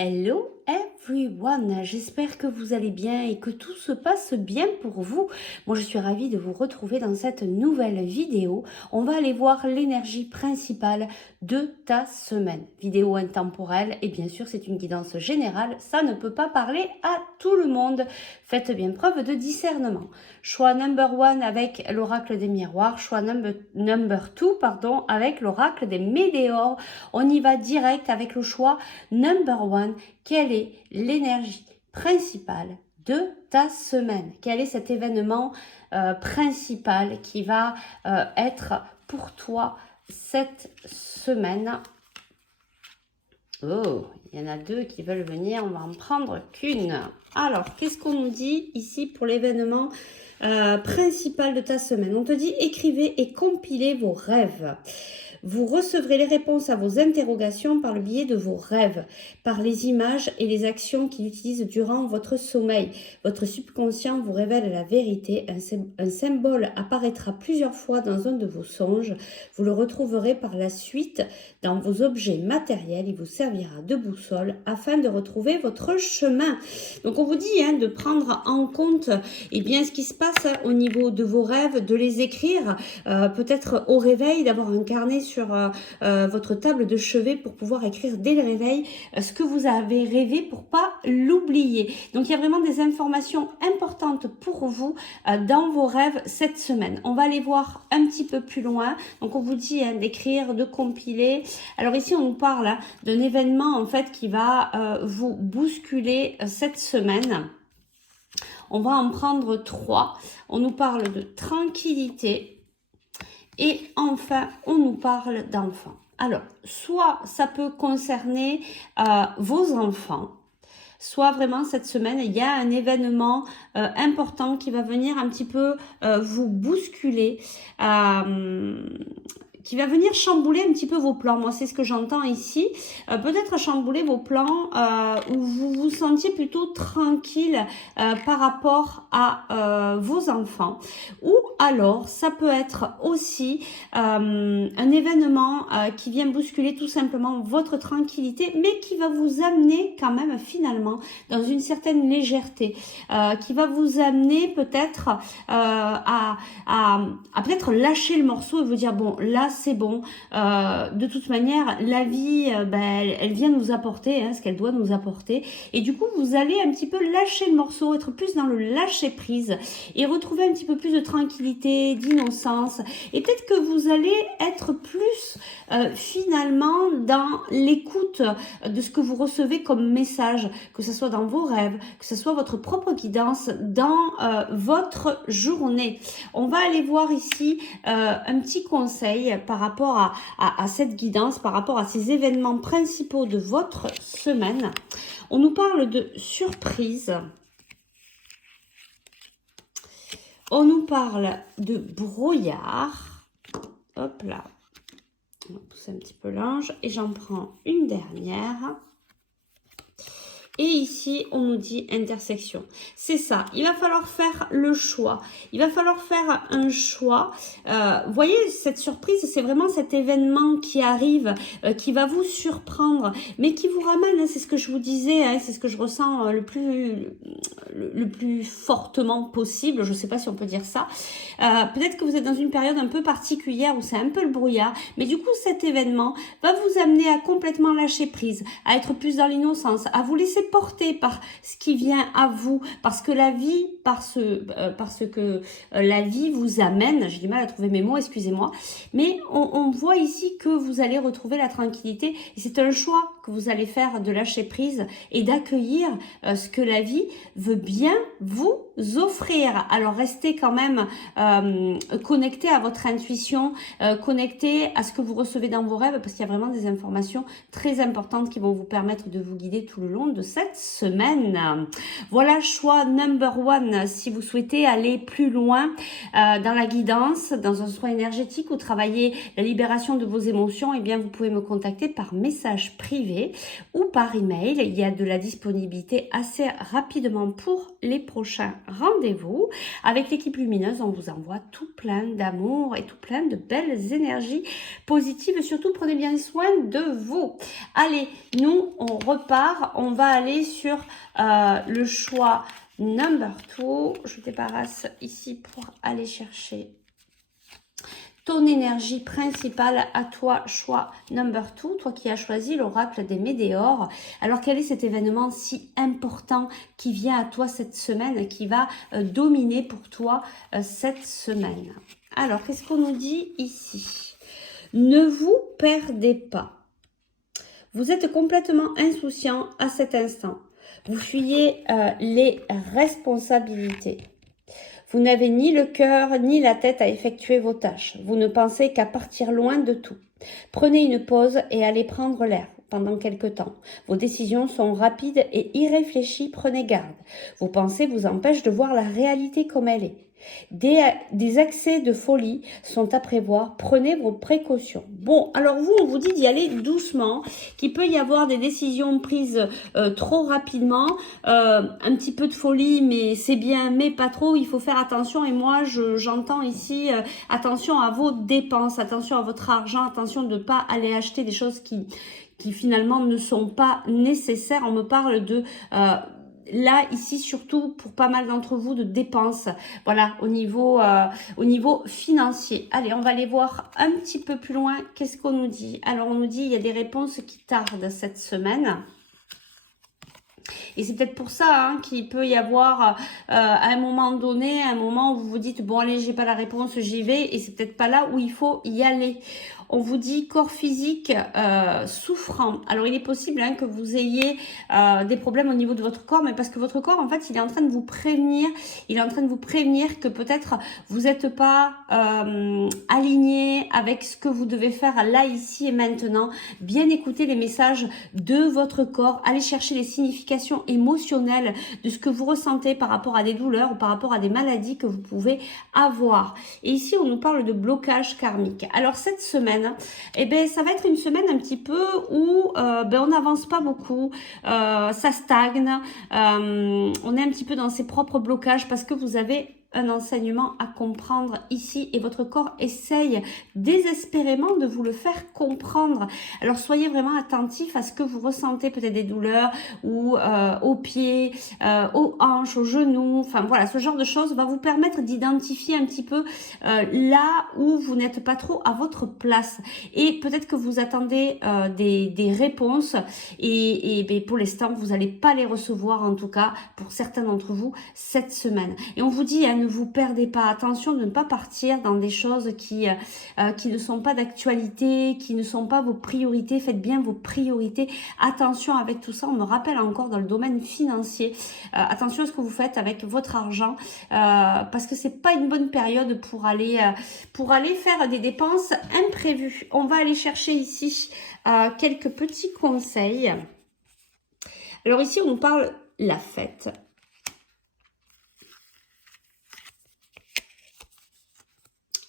Hello everyone, j'espère que vous allez bien et que tout se passe bien pour vous. Moi je suis ravie de vous retrouver dans cette nouvelle vidéo. On va aller voir l'énergie principale de ta semaine. Vidéo intemporelle et bien sûr c'est une guidance générale, ça ne peut pas parler à tout le monde. Faites bien preuve de discernement. Choix number 1 avec l'oracle des miroirs, choix number 2 avec l'oracle des météores. On y va direct avec le choix number 1. Quelle est l'énergie principale de ta semaine? Quel est cet événement principal qui va être pour toi cette semaine? Oh, il y en a deux qui veulent venir, on va en prendre qu'une. Alors, qu'est-ce qu'on nous dit ici pour l'événement principal de ta semaine? On te dit écrivez et compilez vos rêves. Vous recevrez les réponses à vos interrogations par le biais de vos rêves, par les images et les actions qu'il utilise durant votre sommeil. Votre subconscient vous révèle la vérité. Un symbole apparaîtra plusieurs fois dans un de vos songes. Vous le retrouverez par la suite dans vos objets matériels. Il vous servira de boussole afin de retrouver votre chemin. Donc on vous dit de prendre en compte ce qui se passe au niveau de vos rêves, de les écrire, peut-être au réveil, d'avoir un carnet sur votre table de chevet pour pouvoir écrire dès le réveil ce que vous avez rêvé pour pas l'oublier. Donc il y a vraiment des informations importantes pour vous dans vos rêves cette semaine. On va aller voir un petit peu plus loin. Donc on vous dit d'écrire, de compiler. Alors ici on nous parle d'un événement en fait qui va vous bousculer cette semaine. On va en prendre 3. On nous parle de tranquillité. Et enfin, on nous parle d'enfants. Alors, soit ça peut concerner vos enfants, soit vraiment cette semaine, il y a un événement important qui va venir un petit peu vous bousculer, qui va venir chambouler un petit peu vos plans. Moi, c'est ce que j'entends ici. Peut-être chambouler vos plans où vous vous sentiez plutôt tranquille par rapport à vos enfants. Ou alors, ça peut être aussi un événement qui vient bousculer tout simplement votre tranquillité, mais qui va vous amener quand même finalement dans une certaine légèreté, qui va vous amener peut-être à peut-être lâcher le morceau et vous dire bon, là c'est bon, de toute manière la vie elle vient nous apporter ce qu'elle doit nous apporter, et du coup vous allez un petit peu lâcher le morceau, être plus dans le lâcher prise et retrouver un petit peu plus de tranquillité, d'innocence, et peut-être que vous allez être plus finalement dans l'écoute de ce que vous recevez comme message, que ce soit dans vos rêves, que ce soit votre propre guidance dans votre journée. On va aller voir ici un petit conseil par rapport à cette guidance, par rapport à ces événements principaux de votre semaine. On nous parle de surprise. On nous parle de brouillard. Hop là. On va pousser un petit peu l'ange et j'en prends une dernière. Et ici, on nous dit intersection. C'est ça, il va falloir faire le choix. Il va falloir faire un choix. Vous voyez, cette surprise, c'est vraiment cet événement qui arrive, qui va vous surprendre, mais qui vous ramène, c'est ce que je vous disais, c'est ce que je ressens le plus fortement possible. Je ne sais pas si on peut dire ça. Peut-être que vous êtes dans une période un peu particulière où c'est un peu le brouillard, mais du coup, cet événement va vous amener à complètement lâcher prise, à être plus dans l'innocence, à vous laisser porté par ce qui vient à vous, parce que la vie, parce que la vie vous amène, j'ai du mal à trouver mes mots, excusez-moi, mais on voit ici que vous allez retrouver la tranquillité, et c'est un choix que vous allez faire de lâcher prise et d'accueillir ce que la vie veut bien vous offrir. Alors restez quand même connecté à votre intuition, connecté à ce que vous recevez dans vos rêves, parce qu'il y a vraiment des informations très importantes qui vont vous permettre de vous guider tout le long de cette semaine. Voilà, choix number 1. Si vous souhaitez aller plus loin dans la guidance, dans un soin énergétique ou travailler la libération de vos émotions, eh bien vous pouvez me contacter par message privé ou par email. Il y a de la disponibilité assez rapidement pour les prochains rendez-vous. Avec l'équipe lumineuse, on vous envoie tout plein d'amour et tout plein de belles énergies positives. Surtout, prenez bien soin de vous. Allez, nous, on repart. On va aller sur le choix number 2. Je débarrasse ici pour aller chercher ton énergie principale à toi, choix number 2, toi qui as choisi l'oracle des Médéores. Alors, quel est cet événement si important qui vient à toi cette semaine, qui va dominer pour toi cette semaine? Alors, qu'est-ce qu'on nous dit ici? Ne vous perdez pas. Vous êtes complètement insouciant à cet instant. Vous fuyez les responsabilités. Vous n'avez ni le cœur ni la tête à effectuer vos tâches. Vous ne pensez qu'à partir loin de tout. Prenez une pause et allez prendre l'air pendant quelque temps. Vos décisions sont rapides et irréfléchies, prenez garde. Vos pensées vous empêchent de voir la réalité comme elle est. Des accès de folie sont à prévoir, prenez vos précautions. Bon, alors vous, on vous dit d'y aller doucement, qu'il peut y avoir des décisions prises trop rapidement, un petit peu de folie, mais c'est bien, mais pas trop, il faut faire attention. Et moi, j'entends ici, attention à vos dépenses, attention à votre argent, attention de ne pas aller acheter des choses qui finalement ne sont pas nécessaires. On me parle de... là, ici, surtout pour pas mal d'entre vous, de dépenses, voilà, au niveau financier. Allez, on va aller voir un petit peu plus loin. Qu'est-ce qu'on nous dit? Alors, on nous dit il y a des réponses qui tardent cette semaine. Et c'est peut-être pour ça hein, qu'il peut y avoir à un moment donné, un moment où vous vous dites, bon allez, j'ai pas la réponse, j'y vais. Et c'est peut-être pas là où il faut y aller. On vous dit corps physique souffrant. Alors, il est possible hein, que vous ayez des problèmes au niveau de votre corps, mais parce que votre corps, en fait, il est en train de vous prévenir. Il est en train de vous prévenir que peut-être vous n'êtes pas aligné avec ce que vous devez faire là, ici et maintenant. Bien écouter les messages de votre corps. Allez chercher les significations émotionnelles de ce que vous ressentez par rapport à des douleurs ou par rapport à des maladies que vous pouvez avoir. Et ici, on nous parle de blocage karmique. Alors, cette semaine, eh ben, ça va être une semaine un petit peu où on n'avance pas beaucoup, ça stagne, on est un petit peu dans ses propres blocages parce que vous avez un enseignement à comprendre ici et votre corps essaye désespérément de vous le faire comprendre. Alors soyez vraiment attentifs à ce que vous ressentez, peut-être des douleurs ou aux pieds, aux hanches, aux genoux, enfin voilà, ce genre de choses va vous permettre d'identifier un petit peu là où vous n'êtes pas trop à votre place et peut-être que vous attendez des réponses et pour l'instant vous n'allez pas les recevoir, en tout cas pour certains d'entre vous cette semaine. Et on vous dit ne vous perdez pas, attention de ne pas partir dans des choses qui ne sont pas d'actualité, qui ne sont pas vos priorités. Faites bien vos priorités, attention avec tout ça. On me rappelle encore dans le domaine financier, attention à ce que vous faites avec votre argent, parce que c'est pas une bonne période pour aller faire des dépenses imprévues. On va aller chercher ici quelques petits conseils. Alors ici on nous parle la fête.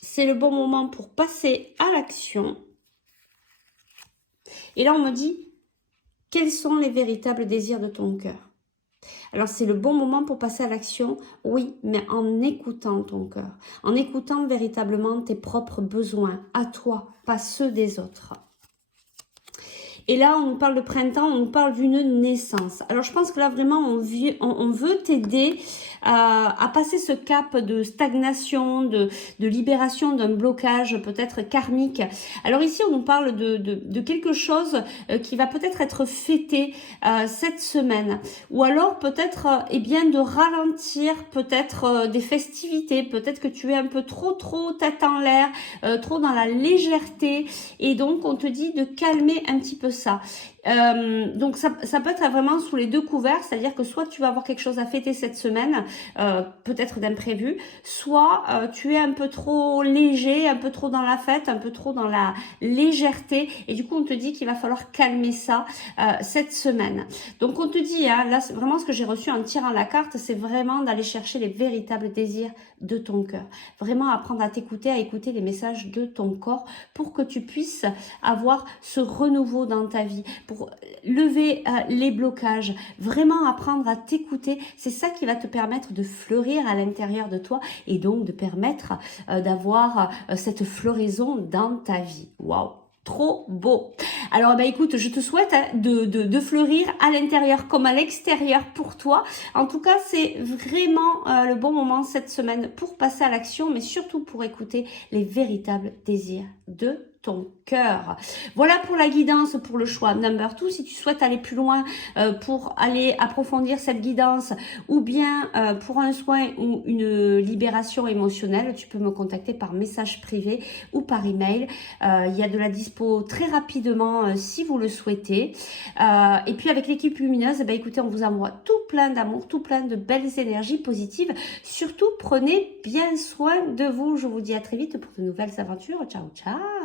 C'est le bon moment pour passer à l'action. Et là, on me dit, quels sont les véritables désirs de ton cœur? Alors, c'est le bon moment pour passer à l'action, oui, mais en écoutant ton cœur. En écoutant véritablement tes propres besoins, à toi, pas ceux des autres. Et là, on nous parle de printemps, on nous parle d'une naissance. Alors, je pense que là, vraiment, on veut t'aider à passer ce cap de stagnation, de libération d'un blocage peut-être karmique. Alors ici, on nous parle de quelque chose qui va peut-être être fêté cette semaine. Ou alors peut-être eh bien de ralentir peut-être des festivités. Peut-être que tu es un peu trop tête en l'air, trop dans la légèreté. Et donc, on te dit de calmer un petit peu ça. Donc ça peut être vraiment sous les deux couverts, c'est-à-dire que soit tu vas avoir quelque chose à fêter cette semaine, peut-être d'imprévu, soit tu es un peu trop léger, un peu trop dans la fête, un peu trop dans la légèreté, et du coup on te dit qu'il va falloir calmer ça cette semaine. Donc on te dit, hein, là vraiment ce que j'ai reçu en tirant la carte, c'est vraiment d'aller chercher les véritables désirs de ton cœur, vraiment apprendre à t'écouter, à écouter les messages de ton corps pour que tu puisses avoir ce renouveau dans ta vie, pour lever les blocages, vraiment apprendre à t'écouter. C'est ça qui va te permettre de fleurir à l'intérieur de toi et donc de permettre d'avoir cette floraison dans ta vie. Waouh! Trop beau. Alors, ben, écoute, je te souhaite de fleurir à l'intérieur comme à l'extérieur pour toi. En tout cas, c'est vraiment le bon moment cette semaine pour passer à l'action, mais surtout pour écouter les véritables désirs de ton cœur. Voilà pour la guidance, pour le choix number 2. Si tu souhaites aller plus loin pour aller approfondir cette guidance ou bien pour un soin ou une libération émotionnelle, tu peux me contacter par message privé ou par email. Il y a de la dispo très rapidement si vous le souhaitez. Et puis avec l'équipe lumineuse, ben, écoutez, on vous envoie tout plein d'amour, tout plein de belles énergies positives. Surtout, prenez bien soin de vous. Je vous dis à très vite pour de nouvelles aventures. Ciao, ciao!